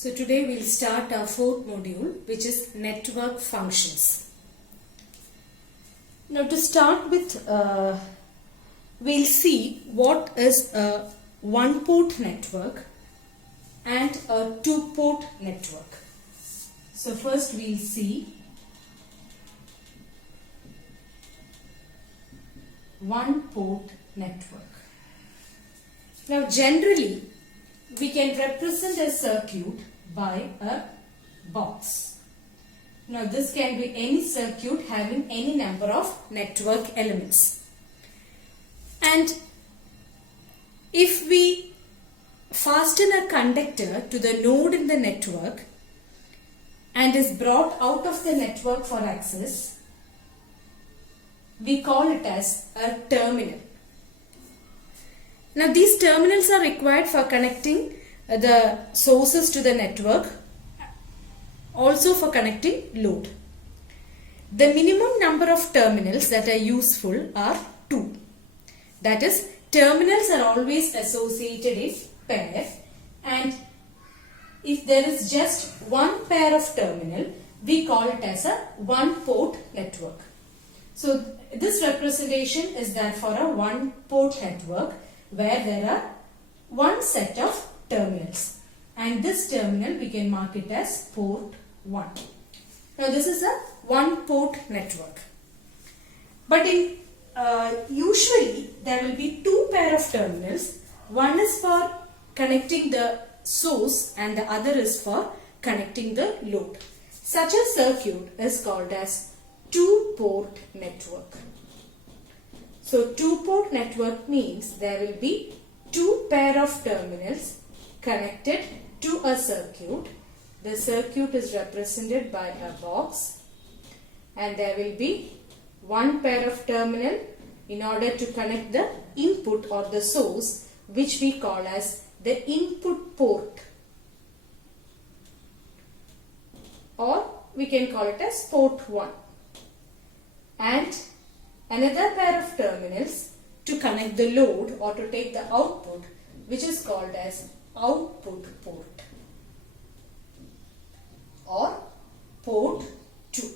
So today we'll start our fourth module, which is network functions. Now to start with, we'll see what is a one-port network and a two-port network. So first we'll see one-port network. Now generally, we can represent a circuit by a box. Now this can be any circuit having any number of network elements. And if we fasten a conductor to the node in the network and is brought out of the network for access, we call it as a terminal. Now these terminals are required for connecting the sources to the network, also for connecting load. The minimum number of terminals that are useful are 2. That is, terminals are always associated in pair, and if there is just one pair of terminal, we call it as a one-port network. So this representation is therefore a one-port network where there are one set of terminals, and this terminal we can mark it as port 1. Now this is a one-port network, but in usually there will be two pair of terminals. One is for connecting the source and the other is for connecting the load. Such a circuit is called as two-port network. So two-port network means there will be two pair of terminals connected to a circuit. The circuit is represented by a box, and there will be one pair of terminal in order to connect the input or the source, which we call as the input port, or we can call it as port 1, and another pair of terminals to connect the load or to take the output, which is called as output port or port 2.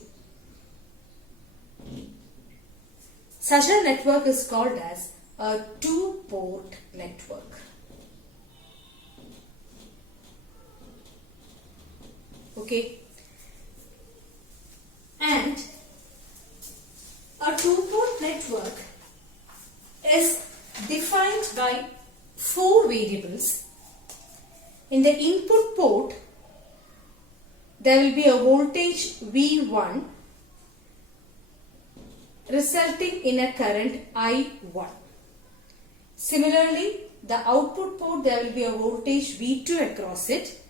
Such a network is called as a two-port network. Okay, and a two-port network is defined by 4 variables. In the input port, there will be a voltage V1 resulting in a current I1. Similarly, the output port, there will be a voltage V2 across it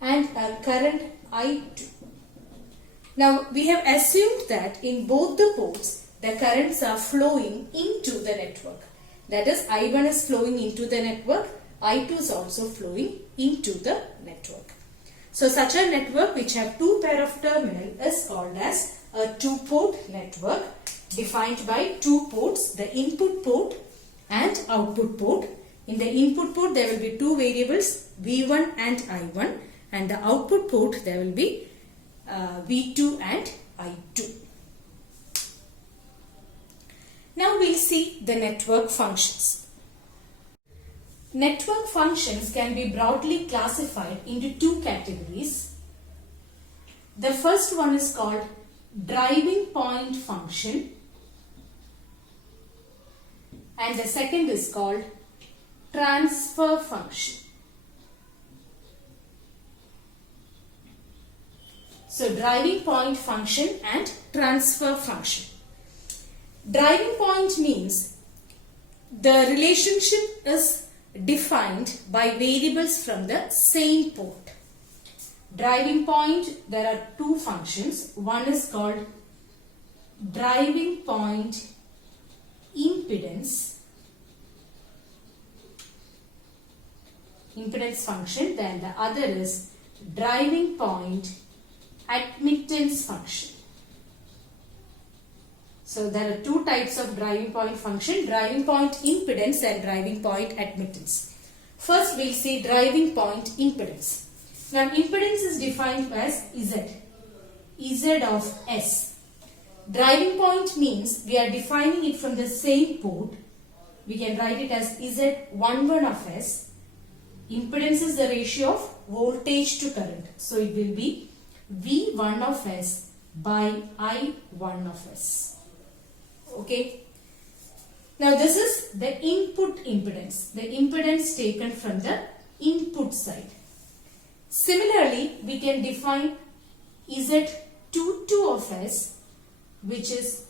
and a current I2. Now, we have assumed that in both the ports, the currents are flowing into the network. That is, I1 is flowing into the network, I2 is also flowing into the network. So, such a network which have two pair of terminal is called as a two-port network, defined by 2 ports, the input port and output port. In the input port, there will be 2 variables, V1 and I1, and the output port, there will be V2 and I2. Now we'll see the network functions. Network functions can be broadly classified into 2 categories. The first one is called driving point function, and the second is called transfer function. So driving point function and transfer function. Driving point means the relationship is defined by variables from the same port. Driving point, there are 2 functions. One is called driving point impedance function, then the other is driving point admittance function. So there are 2 types of driving point function, driving point impedance and driving point admittance. First we'll see driving point impedance. Now impedance is defined as Z of S. Driving point means we are defining it from the same port. We can write it as Z11 of S. Impedance is the ratio of voltage to current. So it will be V1 of S by I1 of S. Okay. Now this is the input impedance. The impedance taken from the input side. Similarly, we can define Z22 of S, which is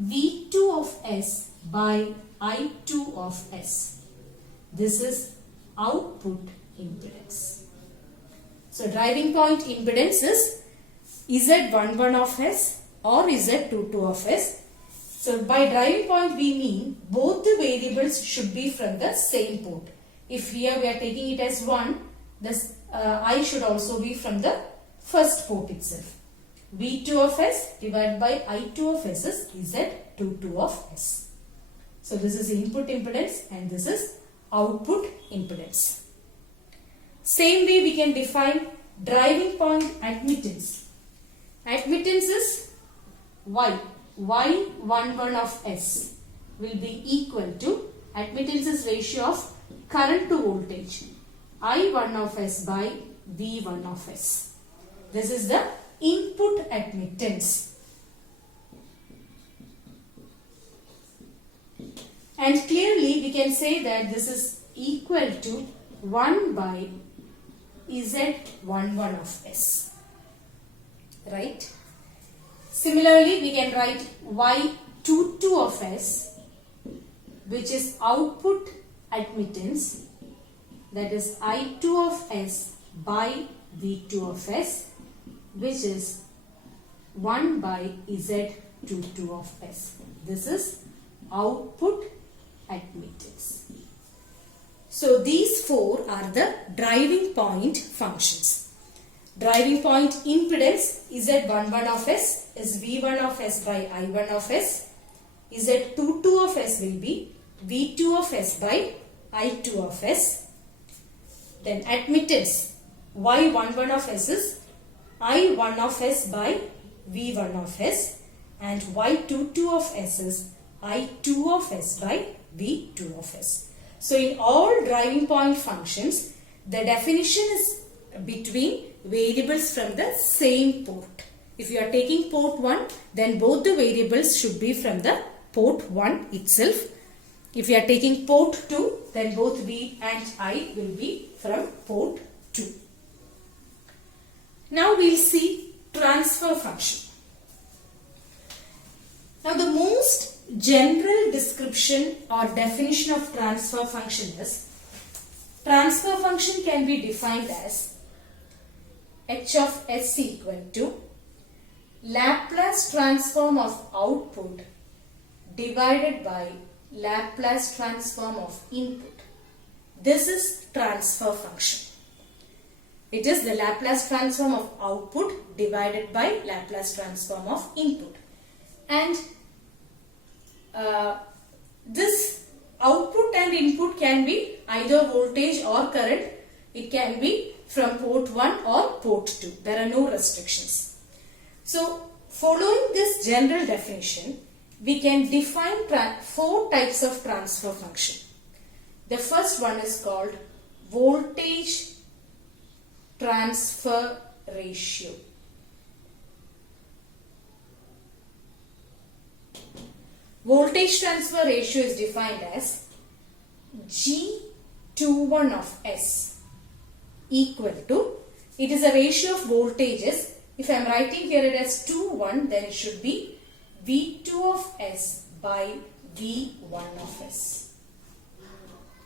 V2 of S by I2 of S. This is output impedance. So driving point impedance is Z11 of S or Z22 of S. So by driving point we mean both the variables should be from the same port. If here we are taking it as 1, this I should also be from the first port itself. V2 of S divided by I2 of S is Z22 of S. So this is input impedance and this is output impedance. Same way we can define driving point admittance. Admittance is Y11 of S will be equal to admittance's ratio of current to voltage I1 of S by V1 of S. This is the input admittance. And clearly we can say that this is equal to 1 by Z11 of S. Right? Similarly, we can write Y22 of S, which is output admittance, that is I2 of S by V2 of S, which is 1 by Z22 of S. This is output admittance. So these four are the driving point functions. Driving point impedance Z11 of S is V1 of S by I1 of S. Z22 of S will be V2 of S by I2 of S. Then admittance Y11 of S is I1 of S by V1 of S, and Y22 of S is I2 of S by V2 of S. So in all driving point functions, the definition is between variables from the same port. If you are taking port 1, then both the variables should be from the port 1 itself. If you are taking port 2, then both V and I will be from port 2. Now we will see transfer function. Now the most general description or definition of transfer function is, transfer function can be defined as H of S equal to Laplace transform of output divided by Laplace transform of input. This is transfer function. It is the Laplace transform of output divided by Laplace transform of input. And this output and input can be either voltage or current. It can be from port 1 or port 2. There are no restrictions. So, following this general definition, we can define 4 types of transfer function. The first one is called voltage transfer ratio. Voltage transfer ratio is defined as G21 of S equal to, it is a ratio of voltages. If I am writing here it as 2:1, then it should be V2 of S by V1 of S.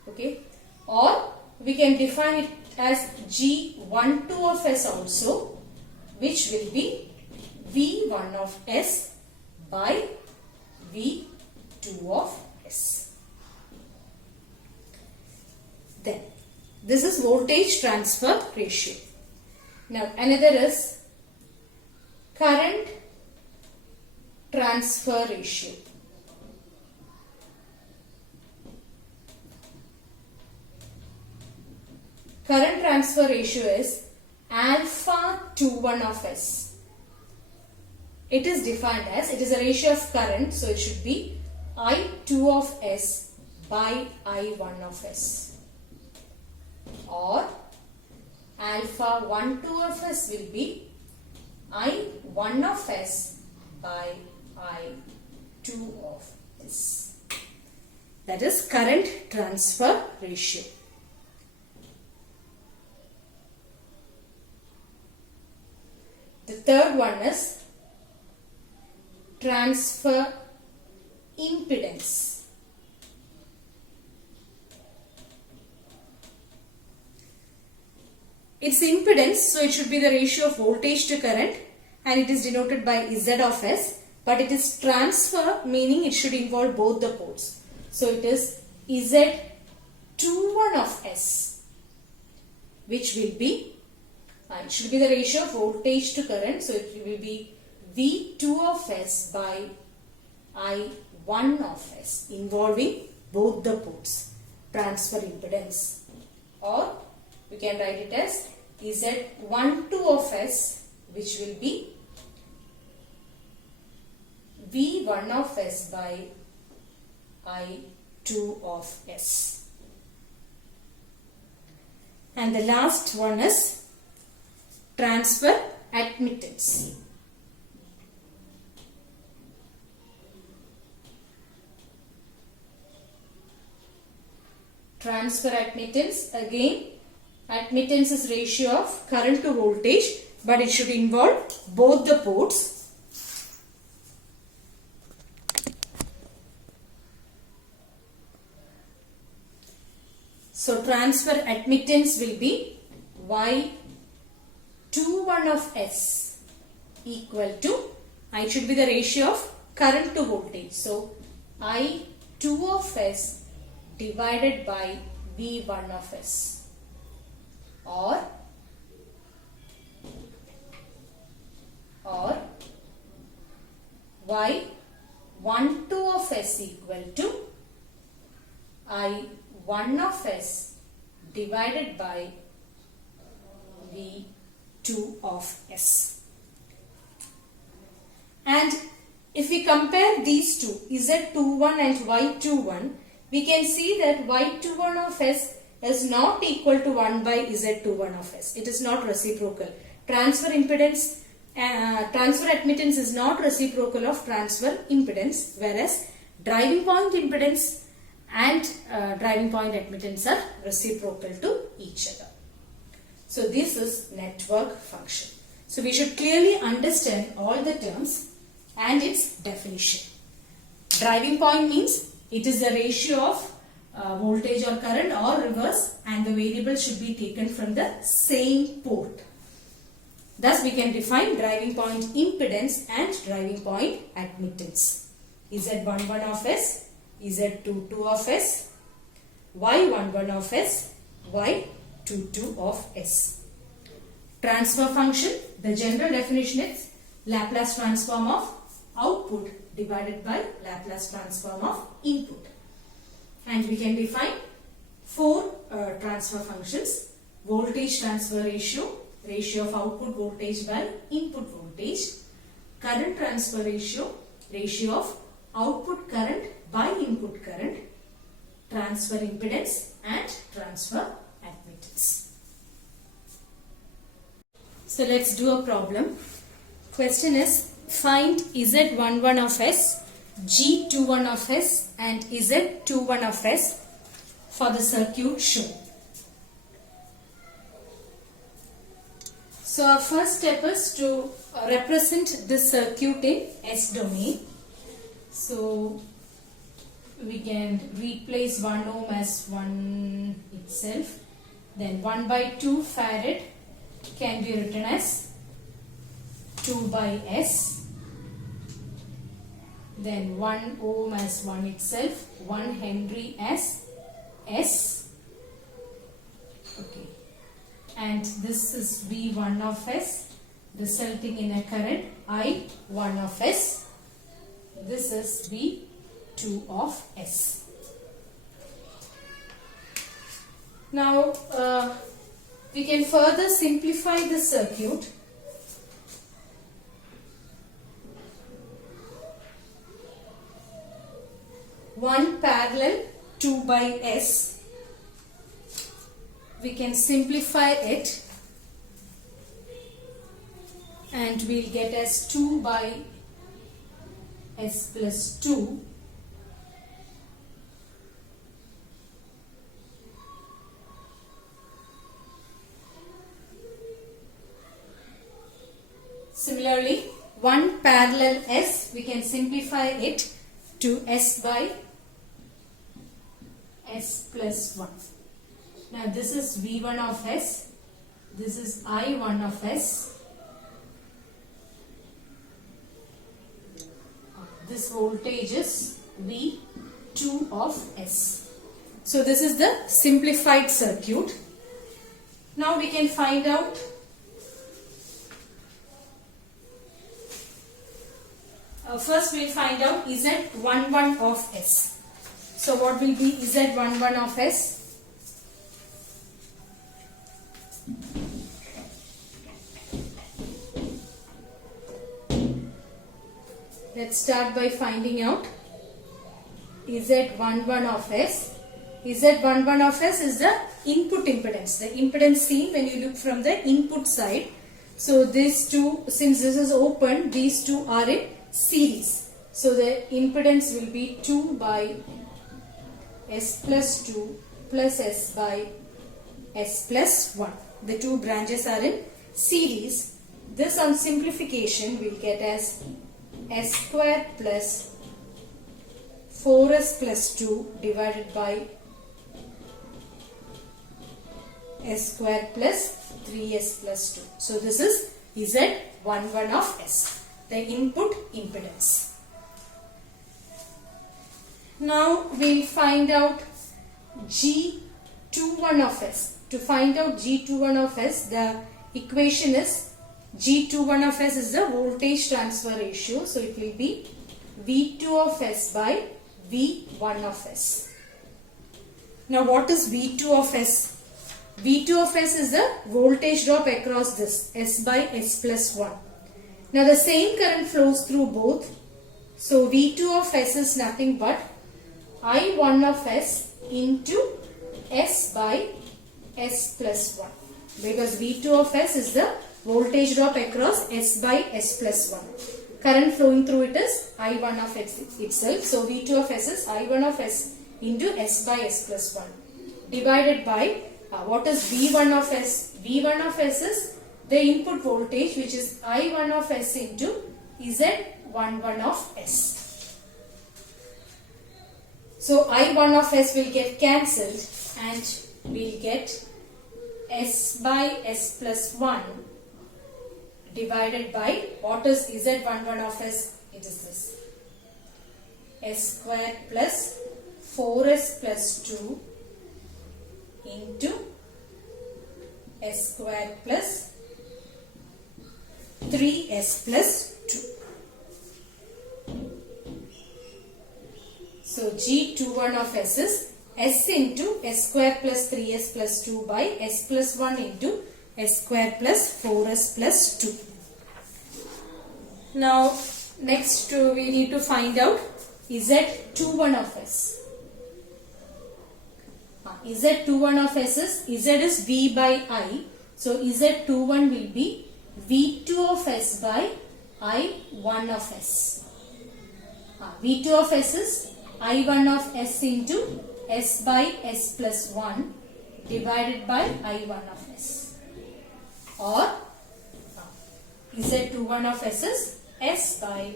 Okay, or we can define it as G12 of S also, which will be V1 of S by V2 of S. Then this is voltage transfer ratio. Now another is current transfer ratio. Current transfer ratio is alpha 2,1 of S. It is defined as, it is a ratio of current, so it should be I2 of S by I1 of S. Or alpha 1,2 of S will be I1 of S by I2 of S. That is current transfer ratio. The third one is transfer impedance. It's impedance, so it should be the ratio of voltage to current, and it is denoted by Z of S, but it is transfer, meaning it should involve both the poles. So it is Z21 of S, which will be, it should be the ratio of voltage to current, so it will be V2 of S by I1 of S, involving both the poles, transfer impedance. Or we can write it as Z12 of S, which will be V1 of S by I2 of S. And the last one is transfer admittance. Transfer admittance, again, admittance is ratio of current to voltage, but it should involve both the ports. So transfer admittance will be Y21 of S equal to, it should be the ratio of current to voltage. So I2 of S divided by V1 of S, or Y12 of S equal to I1 of S divided by V2 of S. And if we compare these two, Z21 and Y21, we can see that Y21 of S is not equal to 1 by Z21 of S. It is not reciprocal. Transfer impedance, transfer admittance is not reciprocal of transfer impedance, whereas driving point impedance and driving point admittance are reciprocal to each other. So this is network function. So we should clearly understand all the terms and its definition. Driving point means it is the ratio of voltage or current or reverse, and the variable should be taken from the same port. Thus we can define driving point impedance and driving point admittance. Z11 of S, Z22 of S, Y11 of S, Y22 of S. Transfer function, the general definition is Laplace transform of output divided by Laplace transform of input. And we can define four transfer functions: voltage transfer ratio, ratio of output voltage by input voltage; current transfer ratio, ratio of output current by input current; transfer impedance; and transfer admittance. So let's do a problem. Question is, find Z11 of S, G21 of S and Z21 of S for the circuit shown. So our first step is to represent this circuit in S domain. So we can replace 1 ohm as 1 itself. Then 1 by 2 farad can be written as 2 by S. Then 1 ohm as 1 itself, 1 Henry as S. Okay. And this is V1 of S, resulting in a current I1 of S. This is V2 of S. Now we can further simplify the circuit. One parallel 2 by S. We can simplify it and we'll get as 2 by S plus 2. Similarly, 1 parallel S, we can simplify it to S by S plus 1. Now this is V1 of S, this is I1 of S. This voltage is V2 of S. So this is the simplified circuit. Now we can find out first we'll find out Z11 of S. So what will be Z11 of S? Let's start by finding out Z11 of S. Z11 of S is the input impedance. The impedance seen when you look from the input side. So these two, since this is open, these two are in series. So the impedance will be 2 by S plus 2 plus S by S plus 1. The two branches are in series. This on simplification will get as S square plus 4S plus 2 divided by S square plus 3S plus 2. So this is Z11 of S, the input impedance. Now we'll find out G21 of S. To find out G21 of S, the equation is G21 of S is the voltage transfer ratio. So it will be V2 of S by V1 of S. Now what is V2 of S? V2 of S is the voltage drop across this S by S plus 1. Now the same current flows through both. So V2 of S is nothing but I1 of S into S by S plus 1. Because V2 of S is the voltage drop across S by S plus 1. Current flowing through it is I1 of S itself. So V2 of S is I1 of S into S by S plus 1 divided by what is V1 of S? V1 of S is the input voltage, which is I1 of S into Z11 of S. So I1 of S will get cancelled and we'll get S by S plus 1 divided by what is Z11 of S? It is this S square plus 4S plus 2 into S square plus 3S plus 2. So G21 of S is S into S square plus 3S plus 2 by S plus 1 into S square plus 4S plus 2. Now next we need to find out Z21 of S. Z21 of S is Z is V by I. So Z21 will be V2 of S by I1 of S. V2 of S is I1 of S into S by S plus 1 divided by I1 of S. Or Z21 of S is S by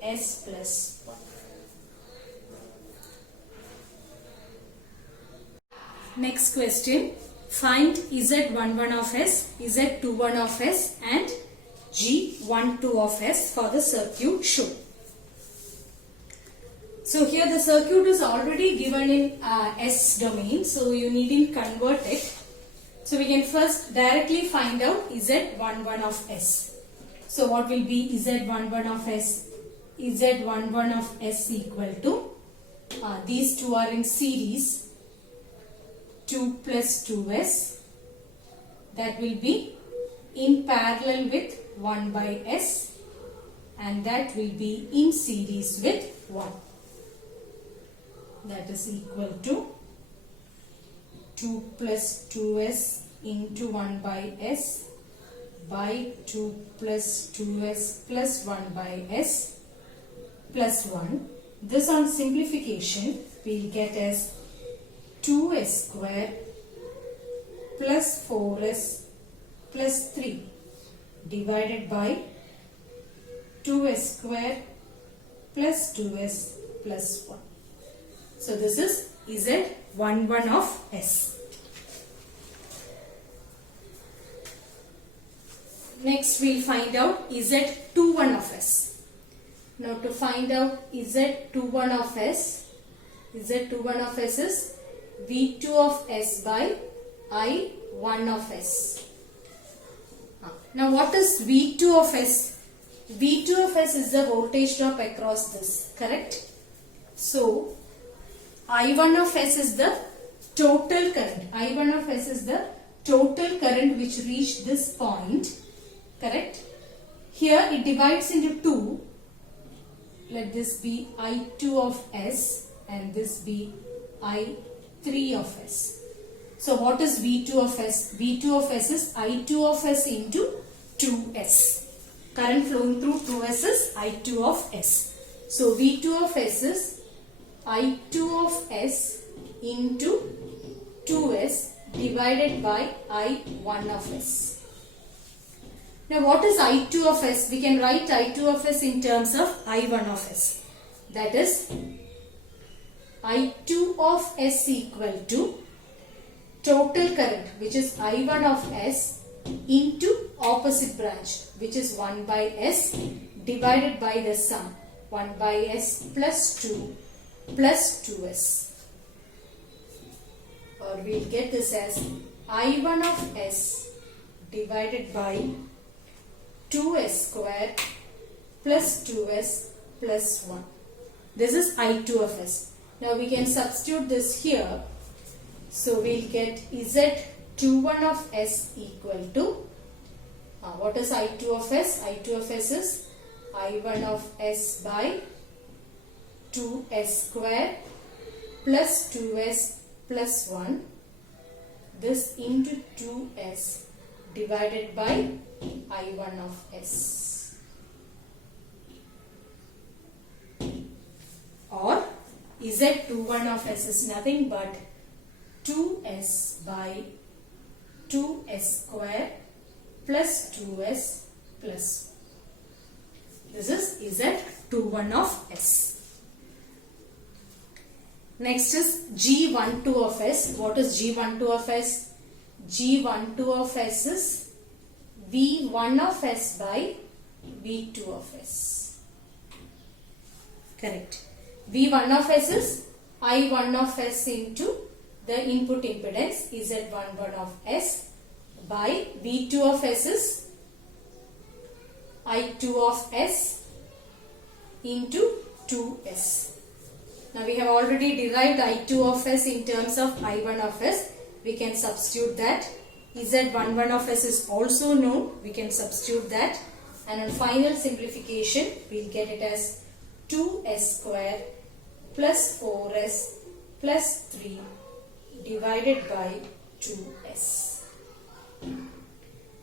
S plus 1. Next question. Find Z11 of S, Z21 of S and G12 of S for the circuit shown. So here the circuit is already given in S domain, so you needn't convert it. So we can first directly find out Z11 of S. So what will be Z11 of S? Z11 of S equal to, these two are in series, 2 plus 2S that will be in parallel with 1 by s, and that will be in series with 1. That is equal to 2 plus 2s into 1 by s by 2 plus 2s plus 1 by s plus 1. This on simplification we will get as 2s square plus 4s plus 3 divided by 2s square plus 2s plus 1. So this is Z11 of s. Next we will find out Z21 of s. Now to find out Z21 of s, Z21 of s is V2 of s by I1 of s. Now what is V2 of s? V2 of s is the voltage drop across this, correct? So I1 of s is the total current. I1 of s is the total current which reached this point, correct? Here it divides into 2. Let this be I2 of s and this be I3 of s. So what is V2 of s? V2 of s is I2 of s into 2s. Current flowing through 2s is I2 of s. So V2 of s is I2 of s into 2s divided by I1 of s. Now what is I2 of s? We can write I2 of s in terms of I1 of s. That is I2 of s equal to total current, which is I1 of s into opposite branch, which is 1 by s divided by the sum 1 by s plus 2 plus 2s, or we will get this as I1 of s divided by 2s square plus 2s plus 1. This is I2 of s. Now we can substitute this here. So we will get Z21 of s equal to, what is I2 of s? I2 of s is I1 of s by 2s square plus 2s plus 1. This into 2s divided by I1 of s. Or Z21 of s is nothing but 2s by 2s square plus 2s plus 1. This is Z21 of s. Next is G12 of s. What is G12 of s? G12 of s is V1 of s by V2 of s. Correct. V1 of s is I1 of s into the input impedance Z11 of s by V2 of s is I2 of s into 2s. Now we have already derived I2 of s in terms of I1 of s. We can substitute that. Z11 of s is also known. We can substitute that. And on final simplification, we will get it as 2s square plus 4s plus 3 divided by 2s.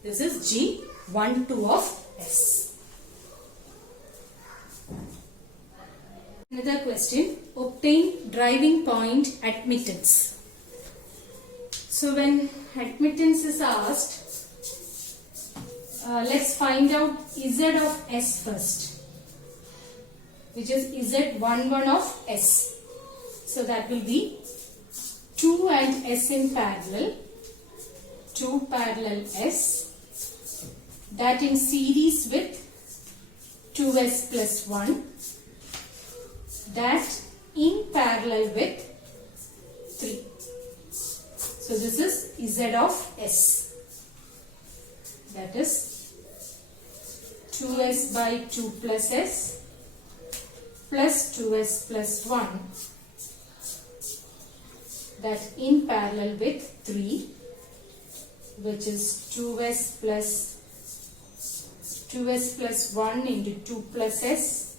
This is G12 of s. Another question. Obtain driving point admittance. So when admittance is asked, let's find out Z of s first, which is Z11 of s. So that will be 2 and s in parallel, 2 parallel s, that in series with 2s plus 1, that in parallel with 3. So this is Z of s. That is 2s by 2 plus s plus 2s plus 1, that in parallel with 3, which is 2s plus 1 into 2 plus s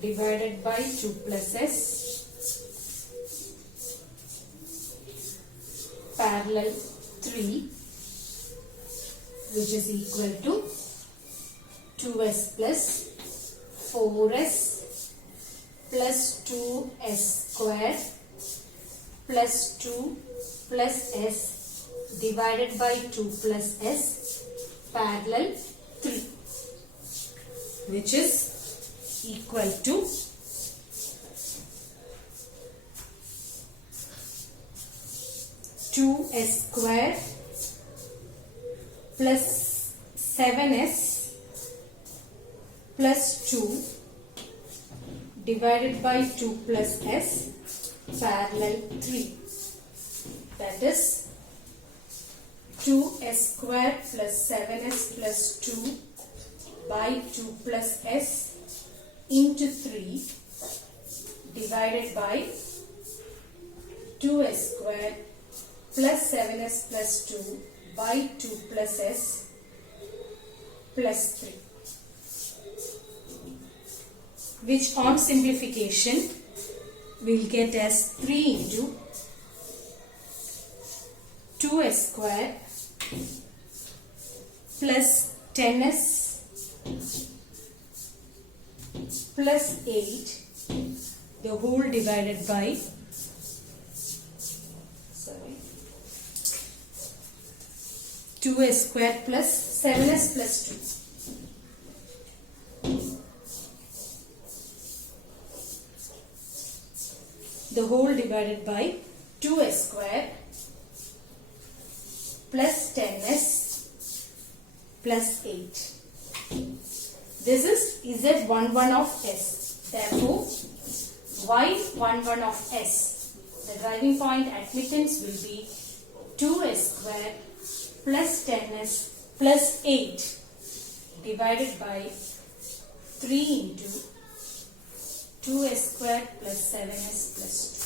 divided by 2 plus s parallel 3, which is equal to 2s plus 4s plus 2s square plus 2 plus s divided by 2 plus s parallel 3, which is equal to 2s square plus 7s plus 2 divided by 2 plus s parallel 3. That is 2s square plus 7s plus 2 by 2 plus s into 3 divided by 2s square plus 7s plus 2 by 2 plus s plus 3, which on simplification will get as 3 into 2s square plus 10s plus 8 the whole divided by 2s square plus 7s plus 2. The whole divided by 2s square plus 10s plus 8. This is Z11 of S. Therefore, Y11 of S. The driving point admittance will be 2s square plus 10s plus 8 divided by 3 into 2s square plus 7s plus 2.